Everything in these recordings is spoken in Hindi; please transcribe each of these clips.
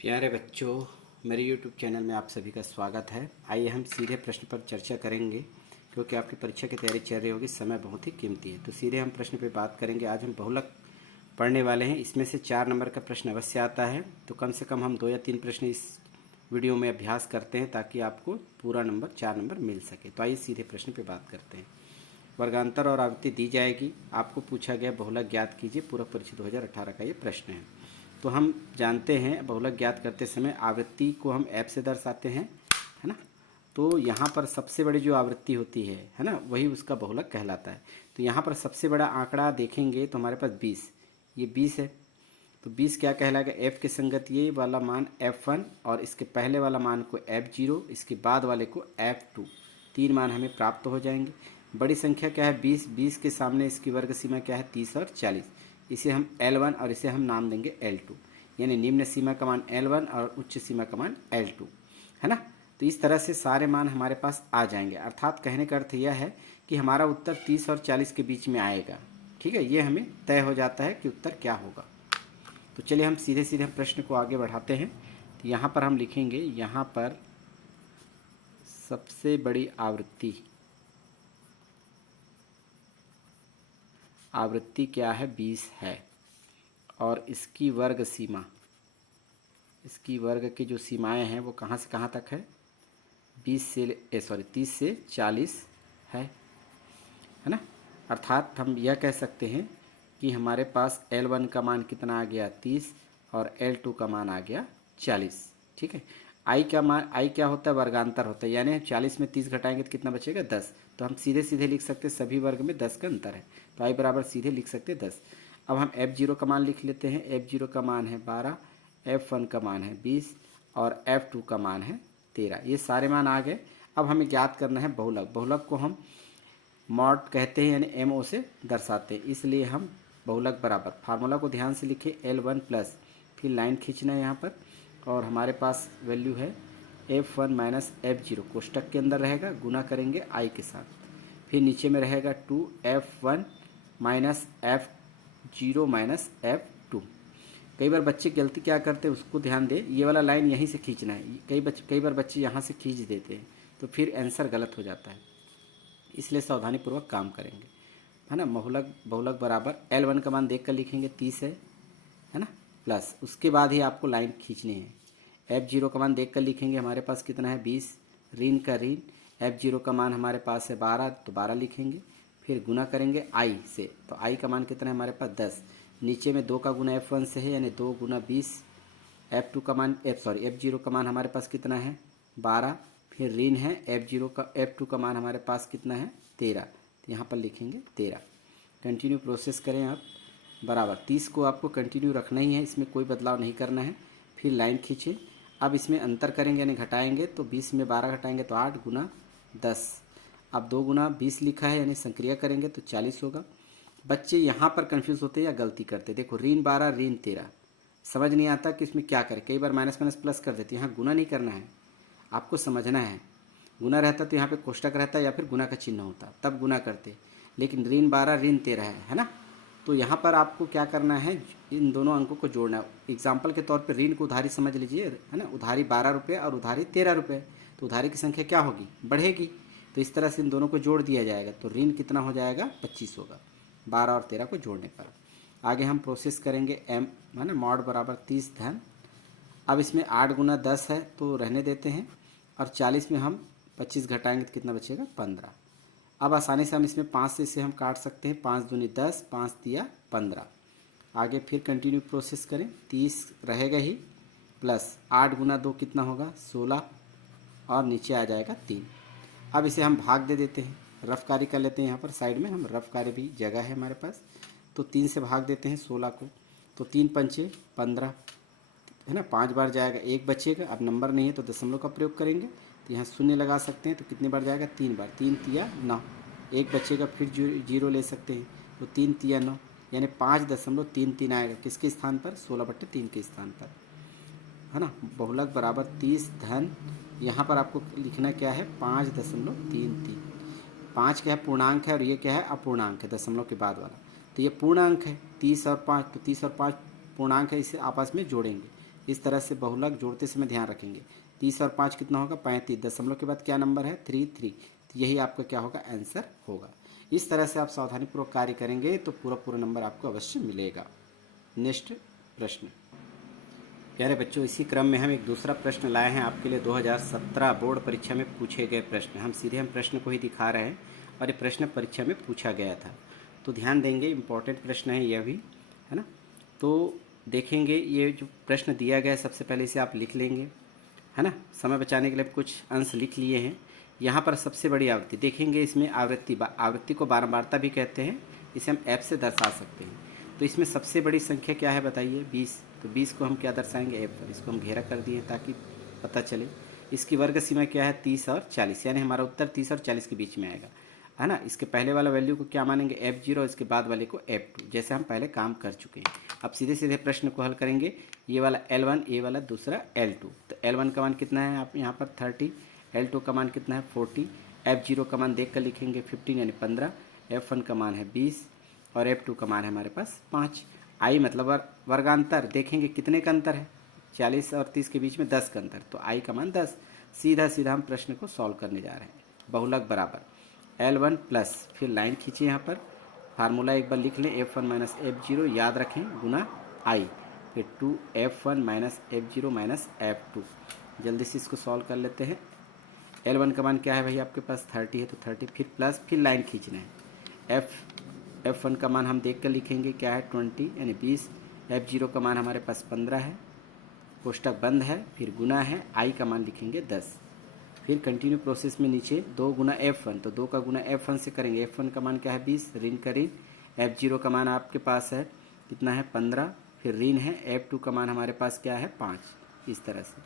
प्यारे बच्चों, मेरे YouTube चैनल में आप सभी का स्वागत है। आइए हम सीधे प्रश्न पर चर्चा करेंगे, क्योंकि आपकी परीक्षा की तैयारी चल रही होगी, समय बहुत ही कीमती है। तो सीधे हम प्रश्न पर बात करेंगे। आज हम बहुलक पढ़ने वाले हैं। इसमें से 4 नंबर का प्रश्न अवश्य आता है, तो कम से कम हम 2 या 3 प्रश्न इस वीडियो में अभ्यास करते हैं, ताकि आपको पूरा नंबर 4 नंबर मिल सके। तो आइए सीधे प्रश्न पर बात करते हैं। वर्गांतर और आवृत्ति दी जाएगी। आपको पूछा गया बहुलक ज्ञात कीजिए। पूरक परीक्षा 2018 का ये प्रश्न है। तो हम जानते हैं बहुलक ज्ञात करते समय आवृत्ति को हम ऐप से दर्शाते हैं, है ना। तो यहाँ पर सबसे बड़ी जो आवृत्ति होती है ना, वही उसका बहुलक कहलाता है। तो यहाँ पर सबसे बड़ा आंकड़ा देखेंगे तो हमारे पास 20, ये 20 है। तो 20 क्या कहलाएगा? एफ के संगत ये वाला मान F1 और इसके पहले वाला मान को F0, इसके बाद वाले को F2। 3 मान हमें प्राप्त हो जाएंगे। बड़ी संख्या क्या है? 20। 20 के सामने इसकी वर्ग सीमा क्या है? 30 और 40। इसे हम L1 और इसे हम नाम देंगे L2, यानी निम्न सीमा का मान L1 और उच्च सीमा का मान L2, है ना। तो इस तरह से सारे मान हमारे पास आ जाएंगे। अर्थात कहने का अर्थ यह है कि हमारा उत्तर 30 और 40 के बीच में आएगा। ठीक है, ये हमें तय हो जाता है कि उत्तर क्या होगा। तो चलिए हम सीधे सीधे प्रश्न को आगे बढ़ाते हैं। तो यहाँ पर हम लिखेंगे, यहाँ पर सबसे बड़ी आवृत्ति क्या है? 20 है। और इसकी वर्ग सीमा, इसकी वर्ग की जो सीमाएं हैं वो कहाँ से कहाँ तक है? 30 से 40 है ना। अर्थात हम यह कह सकते हैं कि हमारे पास L1 का मान कितना आ गया? 30 और L2 का मान आ गया 40। ठीक है। I क्या होता है? वर्गांतर होता है, यानी 40 में 30 घटाएंगे तो कितना बचेगा? 10। तो हम सीधे सीधे लिख सकते हैं सभी वर्ग में 10 का अंतर है, तो I बराबर सीधे लिख सकते हैं 10। अब हम F0 का मान लिख लेते हैं। F0 का मान है 12, F1 का मान है 20 और F2 का मान है 13। ये सारे मान आ गए। अब हमें ज्ञात करना है बहुलक। बहुलक को हम मॉड कहते हैं, यानी MO से दर्शाते हैं। इसलिए हम बहुलक बराबर, फार्मूला को ध्यान से लिखे, L1 प्लस, फिर लाइन खींचना है यहाँ पर, और हमारे पास वैल्यू है F1 माइनस F0, कोष्टक के अंदर रहेगा, गुना करेंगे I के साथ। फिर नीचे में रहेगा 2F1 minus F0 minus F2। कई बार बच्चे गलती क्या करते हैं उसको ध्यान दें, ये वाला लाइन यहीं से खींचना है। कई बार बच्चे यहाँ से खींच देते हैं, तो फिर आंसर गलत हो जाता है। इसलिए सावधानीपूर्वक काम करेंगे, है ना। बहुलक बराबर L1 का मान देख कर लिखेंगे, 30 है ना, प्लस उसके बाद ही आपको लाइन खींचनी है। F0 का मान देख कर लिखेंगे, हमारे पास कितना है? 20, ऋण का ऋण। F0 का मान हमारे पास है 12, तो 12 लिखेंगे। फिर गुना करेंगे I से, तो I का मान कितना है हमारे पास? 10। नीचे में 2 का गुना F1 से है, यानी 2 गुना 20। F0 का मान हमारे पास कितना है? 12। फिर ऋण है F2 का मान हमारे पास कितना है? 13। तो यहाँ पर लिखेंगे 13। कंटिन्यू प्रोसेस करें आप। बराबर 30 को आपको कंटिन्यू रखना ही है, इसमें कोई बदलाव नहीं करना है। फिर लाइन खींचें। अब इसमें अंतर करेंगे, यानी घटाएंगे, तो 20 में 12 घटाएंगे तो 8 गुना 10। अब 2 गुना 20 लिखा है, यानी संक्रिया करेंगे तो 40 होगा। बच्चे यहाँ पर कन्फ्यूज़ होते हैं या गलती करते। देखो, ऋण 12 ऋण 13, समझ नहीं आता कि इसमें क्या करें। कई बार माइनस माइनस प्लस कर देते हैं। यहाँ गुना नहीं करना है, आपको समझना है। गुना रहता तो यहाँ पे कोष्टक रहता या फिर गुना का चिन्ह होता, तब गुना करते। लेकिन ऋण 12 ऋण 13 है ना। तो यहाँ पर आपको क्या करना है? इन दोनों अंकों को जोड़ना है। एग्जाम्पल के तौर पे ऋण को उधारी समझ लीजिए, है ना। उधारी 12 रुपये और उधारी 13 रुपये, तो उधारी की संख्या क्या होगी? बढ़ेगी। तो इस तरह से इन दोनों को जोड़ दिया जाएगा, तो ऋण कितना हो जाएगा? 25 होगा, 12 और 13 को जोड़ने पर। आगे हम प्रोसेस करेंगे, M है ना, मॉड बराबर 30 धन। अब इसमें 8 गुना 10 है, तो रहने देते हैं, और 40 में हम 25 घटाएंगे तो कितना बचेगा? 15। अब आसानी से हम इसमें 5 से इसे हम काट सकते हैं। 5 दूनी 10, 5 दिया 15। आगे फिर कंटिन्यू प्रोसेस करें, 30 रहेगा ही, प्लस 8 गुना 2 कितना होगा? 16, और नीचे आ जाएगा 3। अब इसे हम भाग दे देते हैं, रफ कार्य कर लेते हैं। यहाँ पर साइड में हम रफ कार्य भी जगह है हमारे पास, तो 3 से भाग देते हैं 16 को, तो 3 पंचे 15, है ना। 5 बार जाएगा, 1 बचेगा। अब नंबर नहीं है तो दशमलव का प्रयोग करेंगे, तो यहाँ शून्य लगा सकते हैं, तो कितनी बार जाएगा? 3 बार। 3 तिया 9, 1 बचेगा, फिर जीरो ले सकते हैं, तो 3 तिया 9, यानी 5.33 आएगा। किसके स्थान पर? 16/3 के स्थान पर, है ना। बहुलक बराबर 30 धन, यहाँ पर आपको लिखना क्या है? 5.33। 5 क्या है? पूर्णांक है, और ये क्या है? अपूर्णांक है, दशमलव के बाद वाला। तो ये पूर्णांक है 30 और 5, तो 30 और 5 पूर्णांक है, इसे आपस में जोड़ेंगे। इस तरह से बहुलक जोड़ते समय ध्यान रखेंगे। 30 और 5 कितना होगा 35, दशमलव के बाद क्या नंबर है 3, तो यही आपका क्या होगा आंसर होगा। इस तरह से आप सावधानीपूर्वक कार्य करेंगे तो पूरा नंबर आपको अवश्य मिलेगा। नेक्स्ट प्रश्न। प्यारे बच्चों, इसी क्रम में हम एक दूसरा प्रश्न लाए हैं आपके लिए 2017 बोर्ड परीक्षा में पूछे गए प्रश्न। हम प्रश्न को ही दिखा रहे हैं और ये प्रश्न परीक्षा में पूछा गया था, तो ध्यान देंगे, इम्पोर्टेंट प्रश्न है यह भी, है ना। तो देखेंगे ये जो प्रश्न दिया गया है, सबसे पहले इसे आप लिख लेंगे, है ना। समय बचाने के लिए कुछ अंश लिख लिए हैं। यहाँ पर सबसे बड़ी आवृत्ति देखेंगे, इसमें आवृत्ति को बारंबारता भी कहते हैं, इसे हम एफ से दर्शा सकते हैं। तो इसमें सबसे बड़ी संख्या क्या है बताइए 20, तो 20 को हम क्या दर्शाएंगे एफ पर, इसको हम घेरा कर दिए ताकि पता चले। इसकी वर्ग सीमा क्या है 30 और 40, यानी हमारा उत्तर 30 और 40 के बीच में आएगा, है ना। इसके पहले वाला वैल्यू को क्या मानेंगे F0 और इसके बाद वाले को F2, जैसे हम पहले काम कर चुके हैं। अब सीधे सीधे प्रश्न को हल करेंगे। ये वाला L1, ये वाला दूसरा L2। तो L1 का मान कितना है आप यहाँ पर 30, L2 का मान कितना है 40, F0 का मान देख कर लिखेंगे 15 यानी 15, F1 का मान है 20 और F2 का मान है हमारे पास 5। आई मतलब वर्गांतर देखेंगे कितने का अंतर है, 40 और 30 के बीच में 10 का अंतर, तो आई का मान 10। सीधा सीधा हम प्रश्न को सॉल्व करने जा रहे हैं। बहुलक बराबर L1 प्लस, फिर लाइन खींचिए यहाँ पर, फार्मूला एक बार लिख लें, F1 माइनस F0 याद रखें गुना आई, फिर 2F1 minus F0 minus F2। जल्दी से इसको सॉल्व कर लेते हैं। L1 का मान क्या है भाई आपके पास 30 है, तो 30, फिर प्लस, फिर लाइन खींचना है। F1 का मान हम देख कर लिखेंगे क्या है 20 यानी 20, F0 का मान हमारे पास 15 है, कोष्टक बंद है, फिर गुना है, आई का मान लिखेंगे 10। फिर कंटिन्यू प्रोसेस में नीचे 2 गुना F1, तो 2 का गुना F1 से करेंगे। F1 का मान क्या है 20, ऋण का ऋण, F0 का मान आपके पास है कितना है 15, फिर ऋण है, F2 का मान हमारे पास क्या है 5। इस तरह से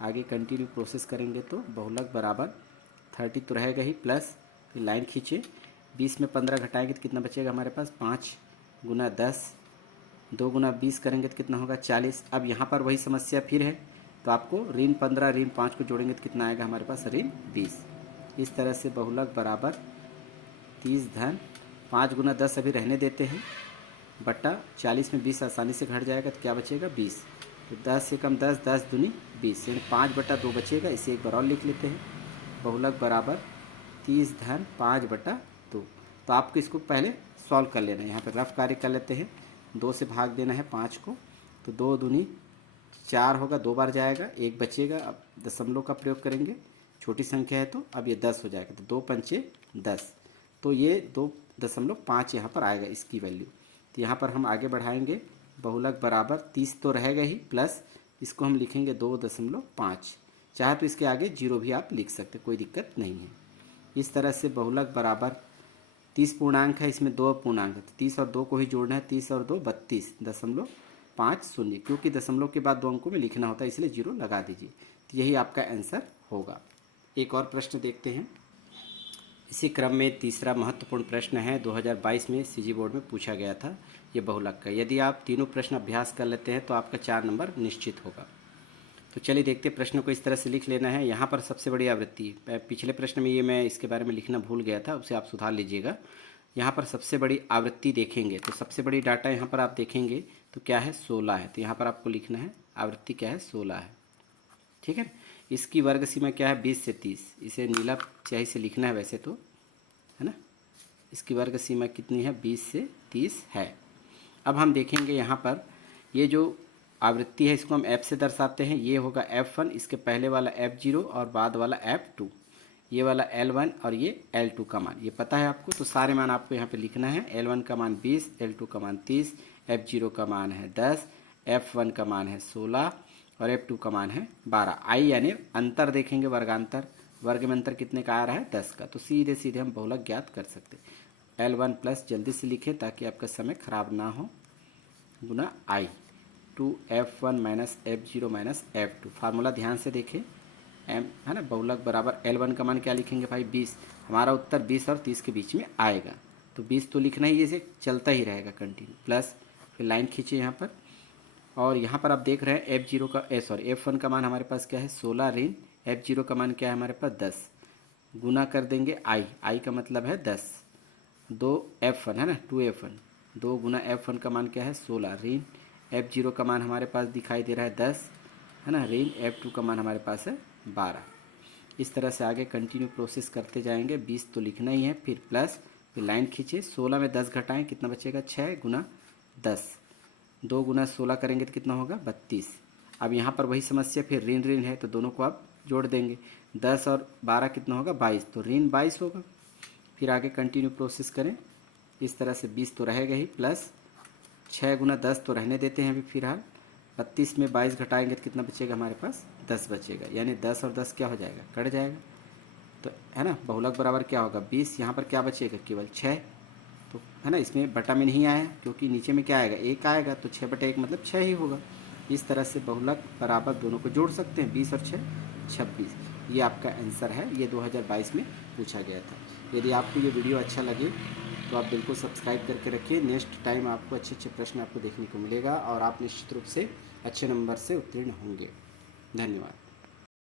आगे कंटिन्यू प्रोसेस करेंगे तो बहुलक बराबर 30 तो रहेगा ही, प्लस फिर लाइन खींचे, 20 में 15 घटाएंगे तो कितना बचेगा हमारे पास 5 गुना 10, 2 गुना 20 करेंगे तो कितना होगा 40। अब यहाँ पर वही समस्या फिर है, तो आपको ऋण 15 ऋण 5 को जोड़ेंगे तो कितना आएगा हमारे पास ऋण 20। इस तरह से बहुलक बराबर 30 धन 5 गुना 10 अभी रहने देते हैं, बट्टा 40 में 20 आसानी से घट जाएगा, तो क्या बचेगा 20। तो 10 से कम 10, 10 दूनी 20, यानी 5/2 बचेगा। इसे एक बार और लिख लेते हैं, बहुलक बराबर 30 धन 5/2। तो आपको इसको पहले सॉल्व कर लेना है, यहाँ पर रफ कार्य कर लेते हैं। 2 से भाग देना है 5 को, तो 2 दूनी 4 होगा, 2 बार जाएगा, 1 बचेगा। अब दशमलव का प्रयोग करेंगे, छोटी संख्या है तो अब ये 10 हो जाएगा, तो 2 पंचे 10, तो ये 2.5 यहाँ पर आएगा इसकी वैल्यू। तो यहाँ पर हम आगे बढ़ाएंगे, बहुलक बराबर 30 तो रहेगा ही, प्लस इसको हम लिखेंगे 2.5, चाहे तो इसके आगे 0 भी आप लिख सकते, कोई दिक्कत नहीं है। इस तरह से बहुलक बराबर 30 पूर्णांक है, इसमें 2 पूर्णांक है, तो 30 और 2 को ही जोड़ना है, 30 और 2 32.50, क्योंकि दशमलव के बाद 2 अंकों में लिखना होता है, इसलिए 0 लगा दीजिए। तो यही आपका आंसर होगा। एक और प्रश्न देखते हैं। इसी क्रम में तीसरा महत्वपूर्ण प्रश्न है, 2022 में सीजी बोर्ड में पूछा गया था, ये बहुलक का। यदि आप तीनों प्रश्न अभ्यास कर लेते हैं तो आपका 4 नंबर निश्चित होगा। तो चलिए देखते हैं, प्रश्न को इस तरह से लिख लेना है। यहाँ पर सबसे बड़ी आवृत्ति, पिछले प्रश्न में ये मैं इसके बारे में लिखना भूल गया था, उसे आप सुधार लीजिएगा। यहाँ पर सबसे बड़ी आवृत्ति देखेंगे तो सबसे बड़ी डाटा यहाँ पर आप देखेंगे तो क्या है 16 है, तो यहाँ पर आपको लिखना है आवृत्ति क्या है 16 है, ठीक है। इसकी वर्ग सीमा क्या है 20 से 30, इसे नीला स्याही से लिखना है वैसे तो, है ना। इसकी वर्ग सीमा कितनी है 20 से 30 है। अब हम देखेंगे यहाँ पर ये जो आवृत्ति है इसको हम F से दर्शाते हैं, ये होगा F1, इसके पहले वाला F0 और बाद वाला F2, ये वाला L1 और ये L2 का मान, ये पता है आपको, तो सारे मान आपको यहाँ पे लिखना है। L1 का मान 20, L2 का मान 30, F0 का मान है 10, F1 का मान है 16 और F2 का मान है 12। आई यानी अंतर देखेंगे, वर्गांतर, वर्ग में अंतर कितने का आ रहा है 10 का, तो सीधे सीधे हम बहुलक ज्ञात कर सकते हैं। L1 प्लस जल्दी से लिखें ताकि आपका समय खराब ना हो, गुना आई, 2F1 minus F0 minus F2। Formula ध्यान से देखें, एम है ना, बहुलक बराबर L1 का मान क्या लिखेंगे भाई 20, हमारा उत्तर 20 और 30 के बीच में आएगा, तो 20 तो लिखना ही, जैसे चलता ही रहेगा कंटिन्यू, प्लस फिर लाइन खींचिए यहाँ पर, और यहाँ पर आप देख रहे हैं F1 का मान हमारे पास क्या है 16 ऋण, F0 का मान क्या है हमारे पास 10, गुना कर देंगे आई का मतलब है 10, 2F1 है ना 2F1, 2 गुना F1 का मान क्या है 16 ऋण, F0 का मान हमारे पास दिखाई दे रहा है 10, है ना। रेंज F2 का मान हमारे पास है 12। इस तरह से आगे कंटिन्यू प्रोसेस करते जाएंगे। 20 तो लिखना ही है, फिर प्लस, फिर लाइन खींचे। 16 में 10 घटाएं, कितना बचेगा? 6 गुना 10, 2 गुना 16 करेंगे तो कितना होगा? 32। अब यहाँ पर वही समस्या, फिर ऋण ऋण है तो दोनों को आप जोड़ देंगे। 10 और 12 कितना होगा? 22, तो ऋण 22 होगा। फिर आगे कंटिन्यू प्रोसेस करें। इस तरह से 20 तो रहेगा ही, प्लस 6 गुना 10 तो रहने देते हैं अभी फिलहाल। 32 में 22 घटाएंगे तो कितना बचेगा हमारे पास? 10 बचेगा। यानी 10 और 10 क्या हो जाएगा? कट जाएगा। तो है ना, बहुलक बराबर क्या होगा? 20। यहाँ पर क्या बचेगा? केवल 6। तो है ना, इसमें बटा में नहीं आया क्योंकि नीचे में क्या आएगा? 1 आएगा, तो 6/1 मतलब 6 ही होगा। इस तरह से बहुलक बराबर दोनों को जोड़ सकते हैं। 20 और 6 26। ये आपका आंसर है। ये 2022 में पूछा गया था। यदि आपको ये वीडियो अच्छा लगे तो आप बिल्कुल सब्सक्राइब करके रखिए। नेक्स्ट टाइम आपको अच्छे अच्छे प्रश्न आपको देखने को मिलेगा और आप निश्चित रूप से अच्छे नंबर से उत्तीर्ण होंगे। धन्यवाद।